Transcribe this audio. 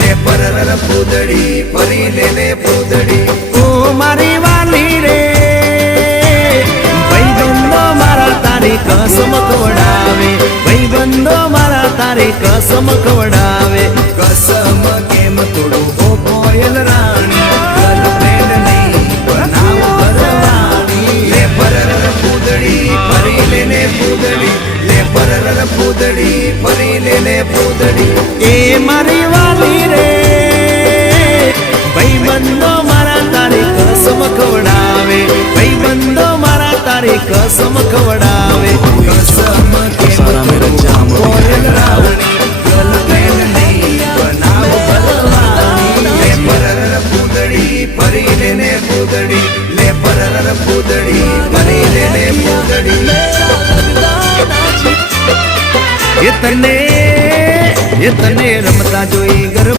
લે પરર પૂદડી પરી લે પૂદડી ઓ મારી વાલી રે ભાઈબંધો મારા તારી કસમ ખવડાવે ભાઈબંધો મારા તારી કસમ ખવડાવે કસમ કેમ તોડું ઓ કોયલ રાણી ગર્લફ્રેન્ડ નહીં બનાવ ઘરવાળી લે પરર પૂદડી પરી લે પૂદડી લે પરર પૂદડી પરી લે પૂદડી એ મારી વાલી રે ભાઈબંધો મારા તારી કસમ ખવડાવે ભાઈબંધો મારા તારી કસમ ખવડાવે કસમ કેમ તોડું કોયલ રાણી ગર્લફ્રેન્ડ નહીં બનાવ ઘરવાળી લે પરર પૂદડી પરી લે પૂદડી લે પરર પૂદડી પરી લે પૂદડી એ તને રમતા જોઈ